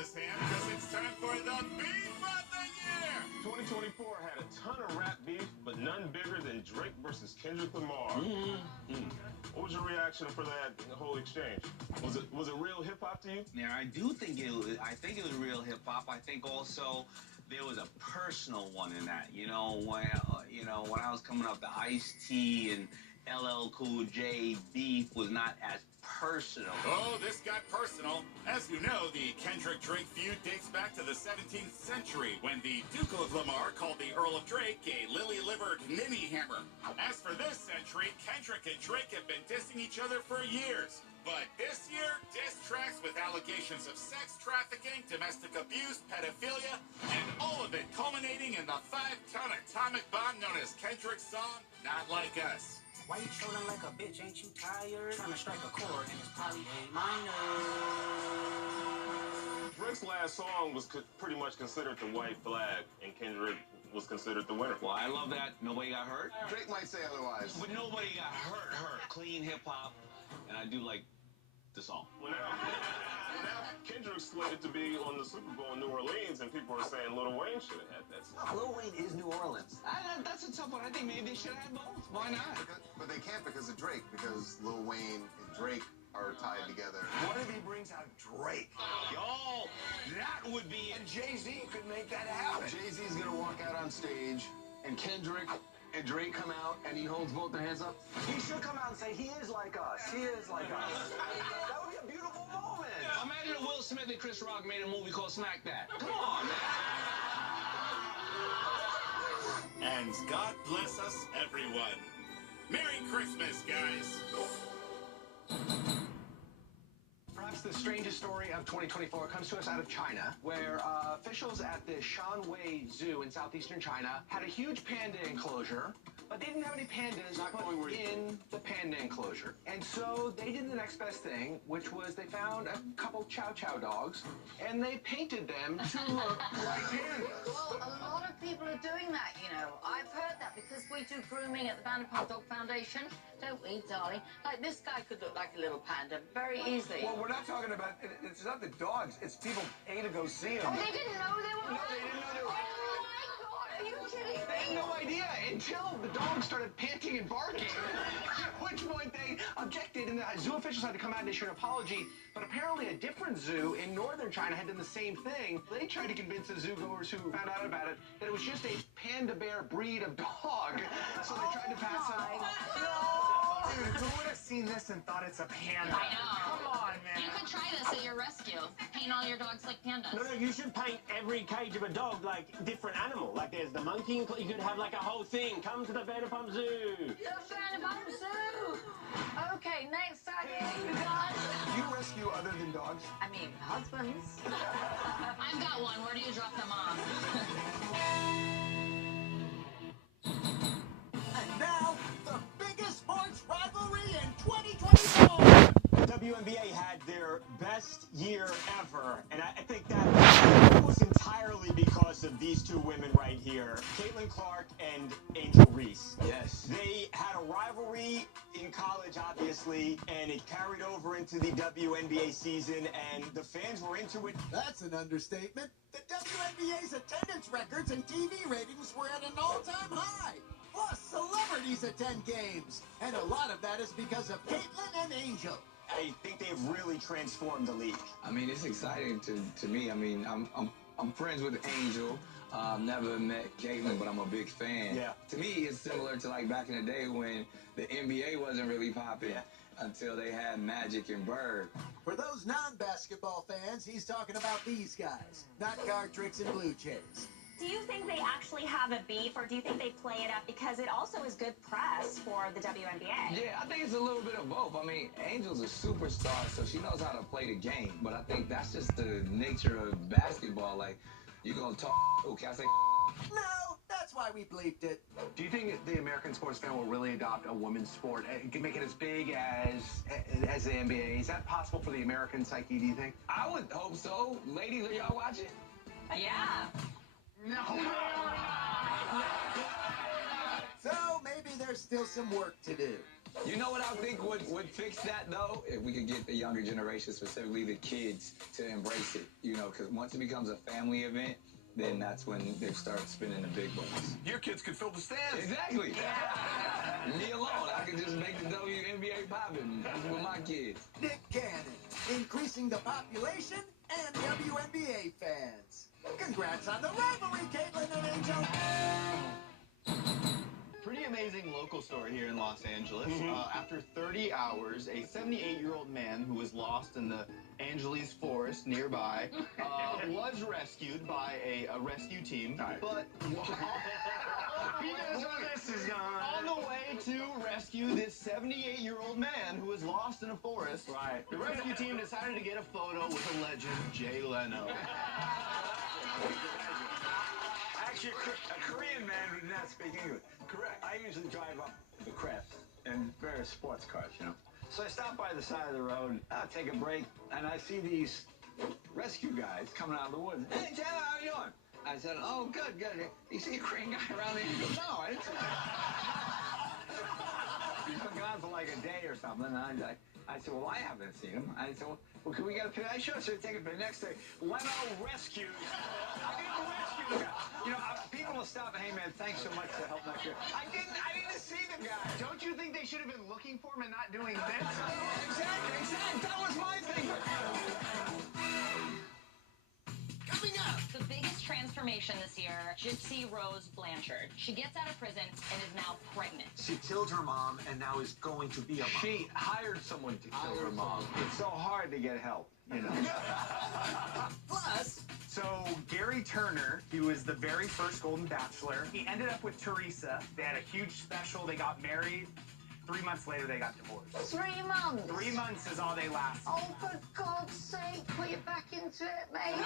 Christmas ham because it's time for the beef of the year. 2024 had a ton of rap beef, but none bigger than Drake versus Kendrick Lamar. What was your reaction for that whole exchange? Was it real hip hop to you? Yeah, I do think it was. I think it was real hip hop. I think also there was a personal one in that. When I was coming up, the Ice-T and LL Cool J beef was not as personal. Oh, this got personal. As you know, the Kendrick-Drake feud dates back to the 17th century when the Duke of Lamar called the Earl of Drake a lily-livered ninny hammer. As for this century, Kendrick and Drake have been dissing each other for years. But this year, diss tracks with allegations of sex trafficking, domestic abuse, pedophilia, and all of it culminating in the 5-ton atomic bomb known as Kendrick's song, Not Like Us. Why you trolling like a bitch? Ain't you tired? Trying to strike a chord and it's probably A minor. Drake's last song was pretty much considered the white flag, and Kendrick was considered the winner. Well, I love that. Nobody got hurt. Drake might say otherwise. But nobody got hurt. Clean hip-hop. And I do like the song. Well, now Kendrick's slated to be on the Super Bowl in New Orleans, and people are saying Lil Wayne should have had that song. Lil Wayne is New Orleans. That's a tough one. I think maybe they should have had both. Why not? But they can't because of Drake, because Lil Wayne and Drake are tied together. What if he brings out Drake? Yo, that would be... And Jay-Z could make that happen. Jay-Z's gonna walk out on stage, and Kendrick and Drake come out, and he holds both their hands up. He should come out and say, he is like us. He is like us. That would be a beautiful moment. Imagine if Will Smith and Chris Rock made a movie called Smack That. Come on, man. And God bless us, everyone. Merry Christmas, guys. Perhaps the strangest story of 2024 comes to us out of China, where officials at the Shanwei Zoo in southeastern China had a huge panda enclosure, but they didn't have any pandas in the panda enclosure. And so they did the next best thing, which was they found a couple chow chow dogs, and they painted them to look like pandas. Well, a lot of people are doing that, I've heard that because we do grooming at the Vanderpump Dog Foundation, don't we, darling? Like, this guy could look like a little panda very easily. Well, we're not talking about, it's not the dogs, it's people pay to go see them. Oh, they didn't know they were... No, they didn't know they were... Oh, my God, are you kidding me? They had no idea until the dogs started panting and barking, at which point they objected, and the zoo officials had to come out and issue an apology. But apparently a different zoo in northern China had done the same thing. They tried to convince the zoogoers who found out about it that it was just a panda bear breed of dog. So they tried to pass it off. Dude, who would have seen this and thought it's a panda? I know. Come on, man. You could try this at your rescue. Paint all your dogs like pandas. No, you should paint every cage of a dog like different animal. Like there's the monkey, you could have like a whole thing. Come to the Vanderpump Zoo. The Vanderpump Zoo. Okay, next idea, you guys. Do you rescue other than dogs? I mean, husbands. I've got one. Where do you drop them off? And now, the biggest sports rivalry in 2024. WNBA had their best year ever, and I think that almost entirely because of these two women right here, Caitlin Clark and Angel Reese. Yes. They had a rivalry in college, obviously, and it carried over into the WNBA season, and the fans were into it. That's an understatement. The WNBA's attendance records and TV ratings were at an all-time high. Plus, celebrities attend games. And a lot of that is because of Caitlin and Angel. I think they've really transformed the league. I mean, it's exciting to me. I mean, I'm friends with Angel. Never met Caitlin, but I'm a big fan. Yeah. To me, it's similar to like back in the day when the NBA wasn't really popping until they had Magic and Bird. For those non-basketball fans, he's talking about these guys, not card tricks and blue jays. Do you think they actually have a beef, or do you think they play it up because it also is good press for the WNBA? Yeah, I think it's a little bit of both. I mean, Angel's a superstar, so she knows how to play the game. But I think that's just the nature of basketball. Like, you're going to talk, okay, I say... No, that's why we bleeped it. Do you think the American sports fan will really adopt a women's sport, make it as big as the NBA? Is that possible for the American psyche, do you think? I would hope so. Ladies, are y'all watching? Yeah. No. So maybe there's still some work to do. You know what I think would fix that, though? If we could get the younger generation, specifically the kids, to embrace it. You know, because once it becomes a family event, then that's when they start spending the big bucks. Your kids could fill the stands. Exactly. Yeah. Me alone. I could just make the WNBA poppin' with my kids. Nick Cannon, increasing the population and WNBA fans. Congrats on the rivalry, Caitlin and Angel. Pretty amazing local story here in Los Angeles. After 30 hours, a 78-year-old man who was lost in the Angeles forest nearby was rescued by a rescue team. But on the way to rescue this 78-year-old man who was lost in a forest, the rescue team decided to get a photo with a legend, Jay Leno. Actually, a Korean man who did not speak English. Correct. I usually drive up the crafts in various sports cars, you know. So I stop by the side of the road, I'll take a break, and I see these rescue guys coming out of the woods. Hey, Jenna, how you doing? I said, oh, good, good. You see a Korean guy around here? He goes, no, I didn't see that. He's been gone for like a day or something, and I said, well, I haven't seen him. I said, well, can we get a picture? I sure should take a picture. Next day, Leno rescues. I didn't rescue the guy. You know, people will stop and, hey, man, thanks so much for helping that kid. I didn't see the guy. Don't you think they should have been looking for him and not doing this? Exactly. That was my thing. Coming up. The biggest transformation this year, Gypsy Rose Blanchard. She gets out of prison and is now pregnant. She killed her mom and now is going to be a mom. She hired someone to kill her mom. It's so hard to get help, you know. Plus, so Gary Turner, he was the very first Golden Bachelor. He ended up with Teresa. They had a huge special. They got married. 3 months later, they got divorced. 3 months? 3 months is all they lasted. Oh, for God's sake, put your back into it, mate.